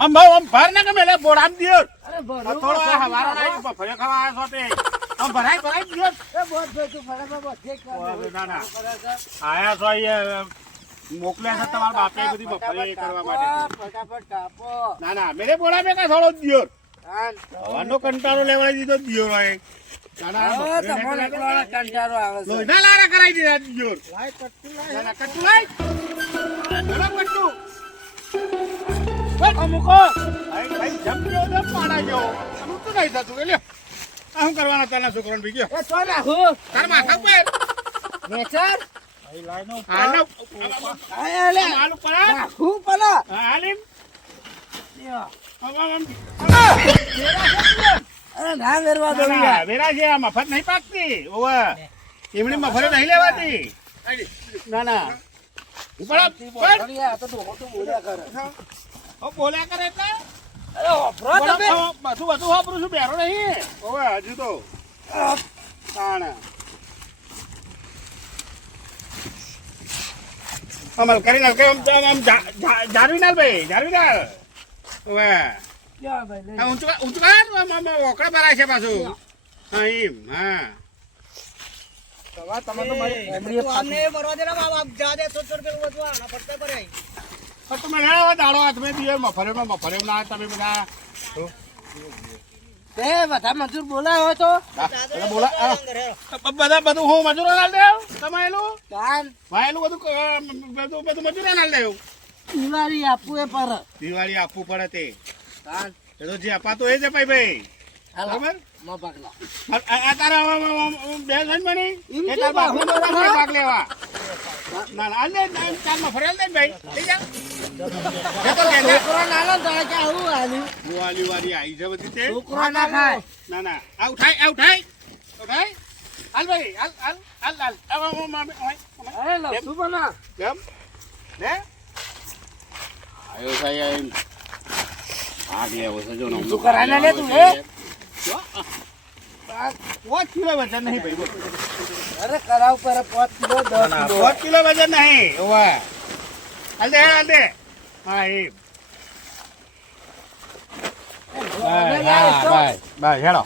આમ ભાવ આમ ભાર ના ગમે એટલે બોડ આમ દિયો. અરે બરોબર આ થોડો હવારો નહીં બફરે ખાવા આવ્યો તે. આમ ભરાય ભરાય દિયો. એ બોધ ભાઈ તું ફટાફટ બધે જ કર ના, ના. આયા છો અહીંયા મોકલ્યા છે તમારા બાપે બધી બફરે કરવા માટે. ફટાફટ કાપો ના ના મેરે બોડા મેં કા થોડો દિયો. હવાનો કંટાળો લેવડાવી દીધો દિયો ભાઈ. ના લારા કરાવી દીધા દિયો. લાય કટ્ટુ લાય. ના ના કટ્ટુ લાય. કટ્ટુ. અમુકો ભાઈ ભાઈ જમ્યો તો પાડા નહીં થતું? લ્યો આ શું કરવાનો તારા છોકરાને બી ગયો એ તો નાખું તારા માથા ઉપર. નેચર આનો આ આલુ પડા નાખું પેલા. હાલીમ લ્યો. આમ આમ આમ. અરે ના વેરવા દો ના, ના, વેરા છે આ મફત નહીં પાકતી. ઓવે. એમની મફત નહીં લેવાતી. ના ના. આ તો કરે. બોલ્યા કરે એટલે? અરે ઓફરો તમે. બધું બધું વાપરું છું બેરો નહીં. ઓવે હજુ તો. તાણ. અમલ કરી નાખ આમ આમ આમ જા- જા- નાખ ભાઈ જાળવી નાખ ઓવે લ્યો ભાઈ લઈ. આ ઊંચું ઊંચું કર આમ આમ આમ ઓકળા ભરાય છે પાછું. હા એમ હા. તમે તો મારી ફેમિલીએ ફાટી. પણ તમે રહ્યા દાડો હાથમાં દીએ મફરેમાં મફરેમાં ના તમે બધા બધા મજૂર બોલાયો તો બધા બોલા બધા બધું હું મજૂરો ના કમાયેલું કાન વાયેલું બધું બધું બધું મજૂરો ના દેવ દિવાળી આપવું એ પર. દિવાળી આપવું પડે તે. કાન એ તો જે અપાતો એ જ ભાઈ. બરાબર? માં આ- આ આ તારા બે છે બની? એ તારા બાપુ નો લેવા. ના ફરેલ દે ભાઈ. લઈ જા. છોકરો નાનો તો કે આવું આલ્યું દિવાળી વાળી આવી છે બધી તે? છોકરો ના ખાય. ના. ના આ ઉઠાય આ ઉઠાય. ઉઠાય. હાલ ભાઈ હાલ હાલ હાલ હાલ. આવ, આવ, આવ, આવ, આવ, આવ. બના કેમ? લે આયો સાહેબ એમ ભાગ લેવો છે જો ને તું કરાય લે તું, હે? જો, આ, આ પાંચ કિલો વજન નહીં ભાઈ અરે કરાવ પર પાંચ કિલો દસ કિલો. પાંચ કિલો વજન નહીં. ઓવા હાલ દે હાલ દે. હા અને યાર, તો બસ હેડો